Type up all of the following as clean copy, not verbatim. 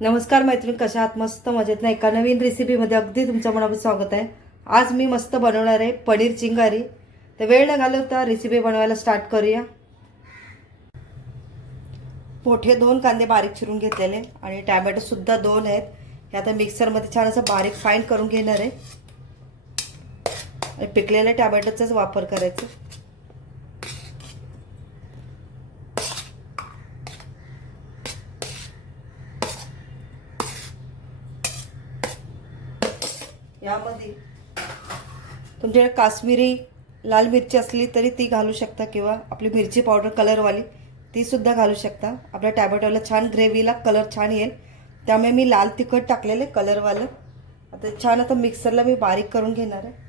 नमस्कार मैत्रीण, कशा आहात? मस्त मजेत ना? एका नवीन रेसिपीमध्ये अगदी तुमचं मनापासून स्वागत आहे. आज मी मस्त बनवणार आहे पनीर चिंगारी. तर वेळ न घालवता रेसिपी बनवायला स्टार्ट करूया. मोठे 2 कांदे बारीक चिरून घेतलेले आणि टॅमॅटो सुद्धा 2 आहेत. हे आता मिक्सरमध्ये छान असं बारीक फाईन करून घेणार आहे. आणि पिकलेल्या टॅमॅटोचाच वापर करायचा. यामध्ये तुमच्याकडे काश्मीरी लाल मिरची असली तरी ती घालू शकता, किंवा आपली मिरची पावडर कलरवाली ती सुद्धा घालू शकता. आपल्या टॅमॅटोला छान ग्रेव्हीला कलर छान येईल, त्यामुळे मी लाल तिखट टाकलेले कलरवालं. आता छान आता मिक्सरला मी बारीक करून घेणार आहे.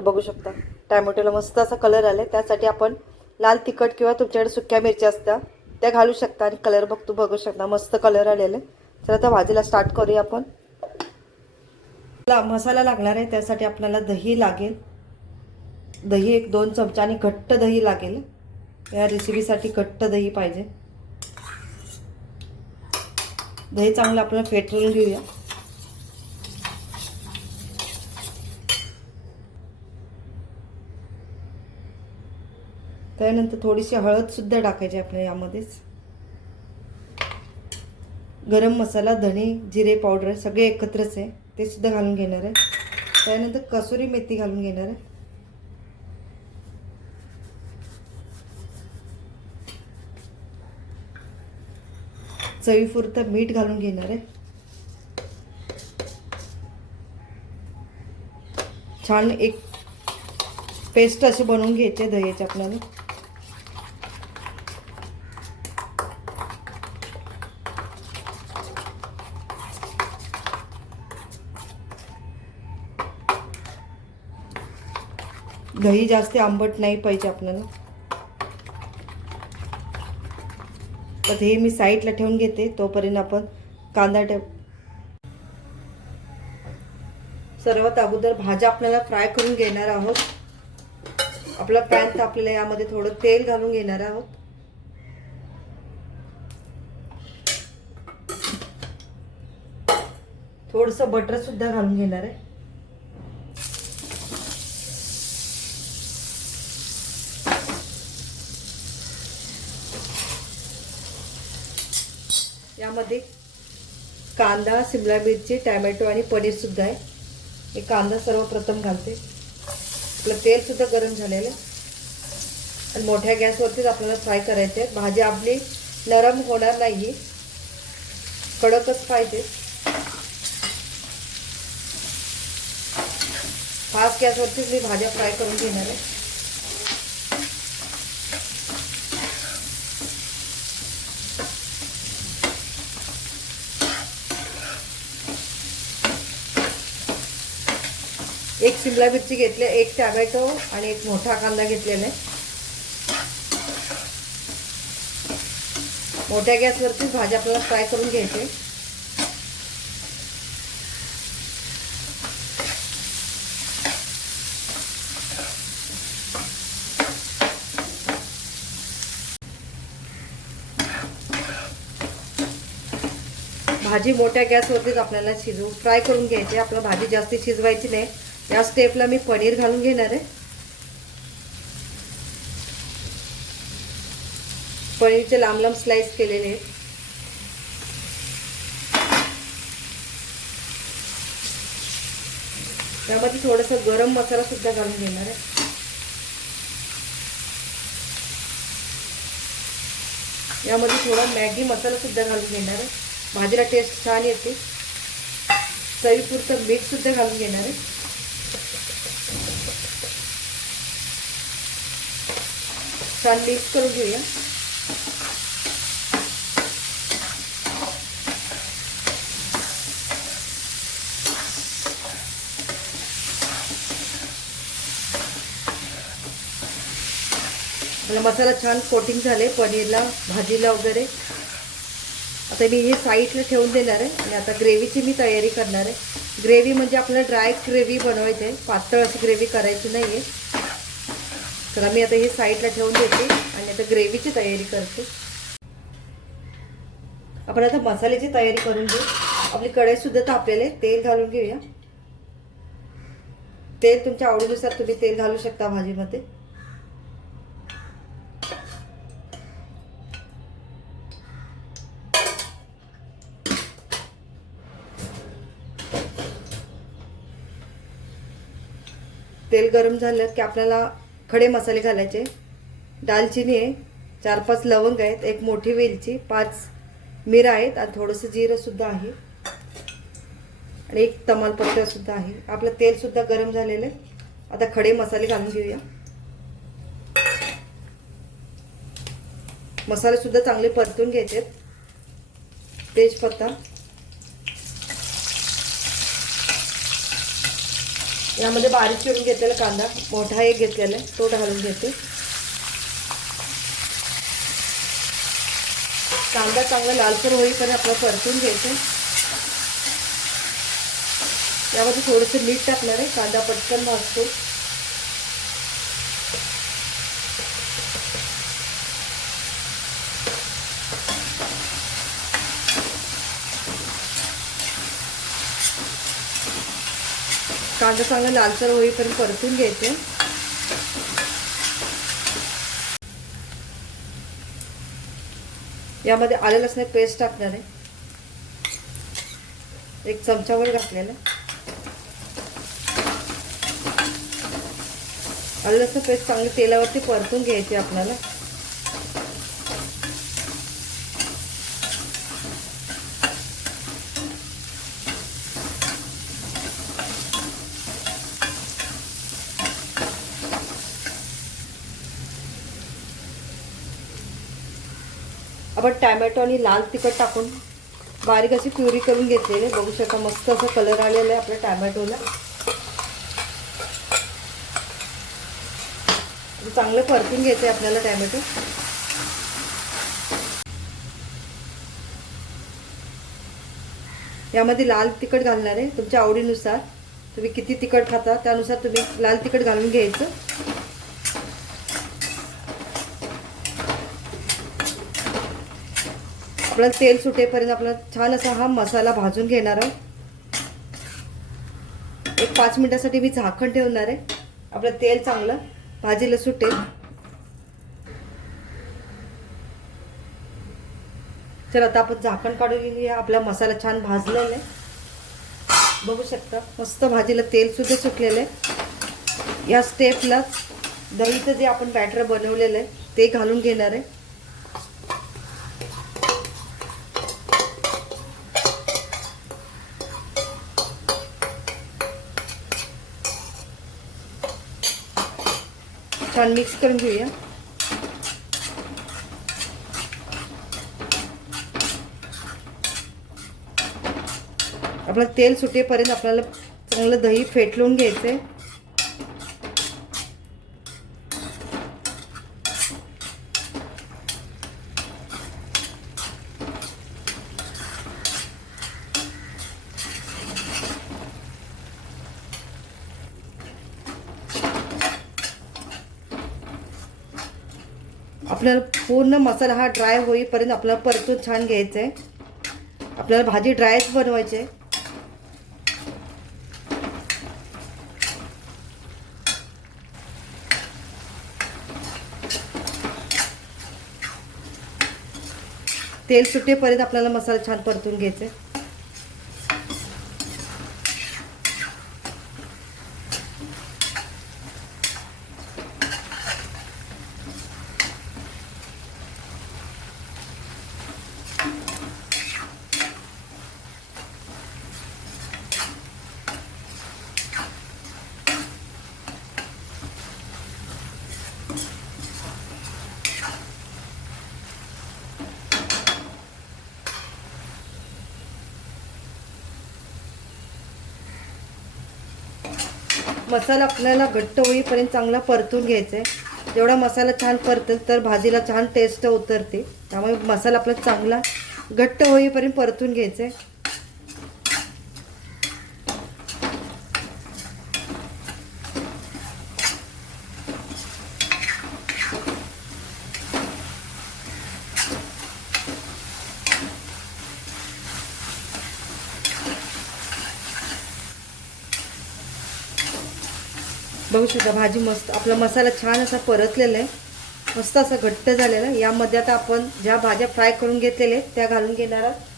बघू शकता टॅमॅटोला मस्त असा कलर आलाय. त्यासाठी आपण लाल तिखट किंवा तुमच्याकडे सुक्या मिरच्या असतात त्या घालू शकता. आणि कलर बघू शकता मस्त कलर आलेले. तर आता भाजीला स्टार्ट करूया आपण. मसाला लागणार आहे, त्यासाठी आपल्याला दही लागेल. दही एक 2 चमचा आणि घट्ट दही लागेल. या रेसिपीसाठी घट्ट दही पाहिजे. दही चांगलं आपल्याला फेटून घेऊया. त्यानंतर थोडीशी हळद सुद्धा टाकायची आपल्याला यामध्येच. गरम मसाला, धणे, जिरे पावडर सगळे एकत्रच आहे, ते सुद्धा घालून घेणार आहे. त्यानंतर कसुरी मेथी घालून घेणार आहे. चवीपुरतं मीठ घालून घेणार आहे. छान एक पेस्ट असे बनवून घ्यायचे दह्याचे आपल्याला. दही जास्त आंबट नाही पाहिजे आपल्याला. तर हे मी साईडला ठेवून घेते. तोपर्यंत आपण कांदा सर्वात अगोदर भाज्या आपल्याला फ्राय करून घेणार आहोत. आपला पॅन तापलेला, यामध्ये थोडं तेल घालून घेणार आहोत. थोडंसं बटर सुद्धा घालून घेणार आहे. यामध्ये कांदा, शिमला मिरची, टॅमॅटो आणि पनीर सुद्धा आहे. मी कांदा सर्वप्रथम घालते. आपलं तेल सुद्धा गरम झालेलं आहे आणि मोठ्या गॅसवरतीच आपल्याला फ्राय करायचे आहे. भाजी आपली नरम होणार नाही, कडकच पाहिजे. फास्ट गॅसवरतीच मी भाज्या फ्राय करून घेणार आहे. एक शिमला मिरची घेतली, एक टॅमॅटो आणि एक मोठा कांदा घेतलेला आहे. मोठ्या गॅसवरतीच भाजी आपल्याला फ्राय करून घ्यायची. भाजी मोठ्या गॅसवरतीच आपल्याला फ्राय करून घ्यायची. आपल्याला भाजी जास्त शिजवायची नाही. या स्टेपला मी पनीर घालून घेणार आहे. पनीरचे लांब लांब स्लाइस केलेले आहेत. त्यामध्ये थोडासा गरम मसाला सुद्धा घालून घेणार आहे. यामध्ये थोडा मॅगी मसाला सुद्धा घालून घेणार आहे. भाजीला टेस्ट छान येते. चवीपुरतं मीठ सुद्धा घालून घेणार आहे. छान मिक्स करून घेऊया. आपला मसाला छान कोटिंग झाले पनीरला, भाजीला वगैरे. आता मी हे साईडला ठेवून देणार आहे आणि आता ग्रेव्हीची मी तयारी करणार आहे. ग्रेव्ही म्हणजे आपल्याला ड्राय ग्रेव्ही बनवायची आहे, पातळ अशी ग्रेव्ही करायची नाही आहे. तर मी आता हे साईडला ठेवून देते आणि आता ग्रेव्हीची तयारी करते. आपण आता मसाल्याची तयारी करून घेऊ. आपली कढई सुद्धा तापलेली आहे. तेल घालून घेऊया. तेल तुमच्या आवडीनुसार तुम्ही तेल घालू शकता भाजीमध्ये. तेल गरम झालं की आपल्याला खडे मसाले घालायचे. दालचिनी आहे, 4-5 लवंग आहेत, एक मोठी वेलची, 5 मिरा आहेत आणि थोडंसं जिरं सुद्धा आहे आणि एक तमालपत्र सुद्धा आहे. आपलं तेल सुद्धा गरम झालेलं आहे. आता खडे मसाले घालून घेऊया. मसाले सुद्धा चांगले परतून घ्यायचे. तेजपत्ता, यामध्ये बारीक चिरून घेतलेला कांदा मोठा एक घेतलेला आहे तो घालून घेते. कांदा चांगला लालसर होईपर्यंत आपल्याला परतून घ्यायचं. यामध्ये थोडंसं मीठ टाकणार आहे, कांदा पटकन भाजतो. कांदा चांगला लालसर होईपर्यंत परतून घ्यायचे. यामध्ये आले लसणाची पेस्ट टाकणार आहे, 1 चमचावर घातलेला. आले लसण पेस्ट चांगली तेलावरती परतून घ्यायची आपल्याला. आपण टॅमॅटो आणि लाल तिखट टाकून बारीक अशी प्युरी करून घेतलेली. बघू शकता मस्त असा कलर आलेला आहे आपल्या टॅमॅटोला. चांगलं परतून घ्यायचं आहे आपल्याला टॅमॅटो. यामध्ये लाल तिखट घालणार आहे तुमच्या आवडीनुसार. तुम्ही किती तिखट खाता त्यानुसार तुम्ही लाल तिखट घालून घ्यायचं. आपल्याला तेल सुटेपर्यंत आपल्याला छान असा हा मसाला भाजून घेणार आहे. एक 5 मिनिटासाठी मी झाकण ठेवणार आहे. आपलं तेल चांगलं भाजीला सुटेल. चला आता आपण झाकण काढून घेऊया. आपला मसाला छान भाजलेला आहे. बघू शकता मस्त भाजीला तेल सुद्धा सुटलेलं आहे. या स्टेपला दहीचं जे आपण बॅटर बनवलेलं आहे ते घालून घेणार आहे. छान मिक्स करून घेऊया. आपलं तेल सुटेपर्यंत आपल्याला चांगलं दही फेटलून घ्यायचंय. आपल्याला पूर्ण मसाला हा ड्राय होईपर्यंत आपल्याला परतून छान घ्यायचं आहे. आपल्याला भाजी ड्रायच बनवायची आहे. तेल सुटेपर्यंत आपल्याला मसाला छान परतून घ्यायचा आहे. मसाला आपल्याला घट्ट होईपर्यंत चांगला परतून घ्यायचा आहे. जेवढा मसाला छान परतेल तर भाजीला छान टेस्ट उतरते. त्यामुळे मसाला आपला चांगला घट्ट होईपर्यंत परतून घ्यायचा आहे. बघू शकता भाजी मस्त, आपला मसाला छान असा परतलेला आहे, मस्त असा घट्ट झालेला आहे. यामध्ये आता आपण ज्या भाज्या फ्राय करून घेतलेल्या आहेत त्या घालून घेणार आहोत.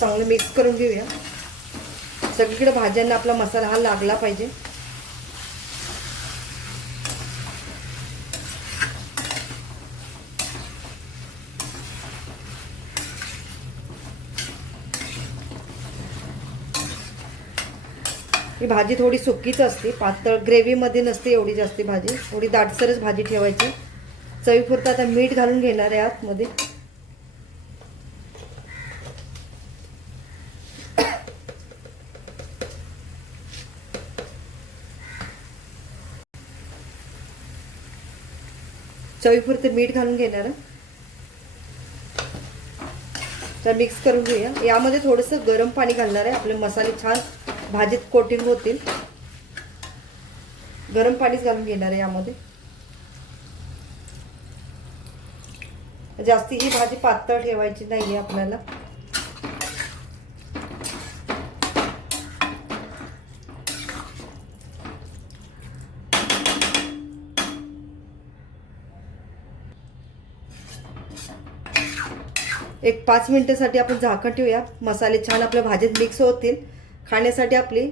चांगलं मिक्स करून घेऊया. सगळीकडे भाज्यांना आपला मसाला हा लागला पाहिजे. ही भाजी थोडी सुकीच असते, पातळ ग्रेव्हीमध्ये नसते एवढी जास्ती भाजी, थोडी दाटसरच भाजी ठेवायची. चवीपुरतं आता मीठ घालून घेणार आहे आतमध्ये. चवीपुरतं मीठ घालून घेणार. तर मिक्स करून घेऊया. यामध्ये थोडंसं गरम पाणी घालणार आहे, आपले मसाले छान भाजीत कोटिंग होतील. गरम पाणीच घालून घेणार आहे यामध्ये. जास्ती ही भाजी पातळ ठेवायची नाहीये आपल्याला. एक 5 मिनिटांसाठी आपण झाकण ठेवूया. मसाले छान आपल्या भाजीत मिक्स होतील. खाण्यासाठी आपली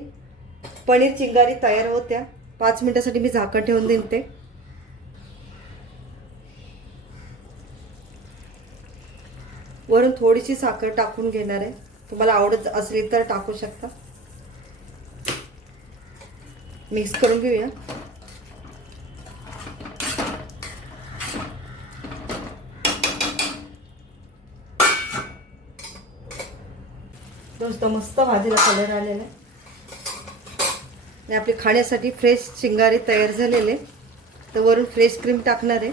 पनीर चिंगारी तयार होत्या. 5 मिनिटांसाठी मी झाकण ठेवून देईन ते. वरून थोडीशी साखर टाकून घेणार आहे, तुम्हाला आवडत असेल तर टाकू शकता. मिक्स करून घेऊया. दोस्त मस्त भाजीला कलर आलेला आहे. आणि आपली खाण्यासाठी फ्रेश चिंगारी तयार झालेले. तर वरून फ्रेश क्रीम टाकणार आहे.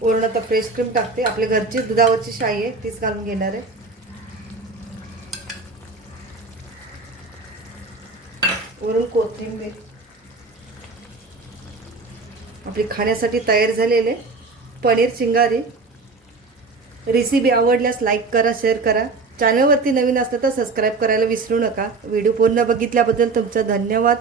वरून आता फ्रेश क्रीम टाकते. आपल्या घरची दुधावरची शाई आहे तीच घालून घेणार आहे. वरून कोथिंबीर. आपली खाण्यासाठी तयार झालेले पनीर चिंगारी. रेसिपी आवडल्यास लाईक करा, शेअर करा. चॅनलवरती नवीन असलं तर सबस्क्राईब करायला विसरू नका. व्हिडिओ पूर्ण बघितल्याबद्दल तुमचं धन्यवाद.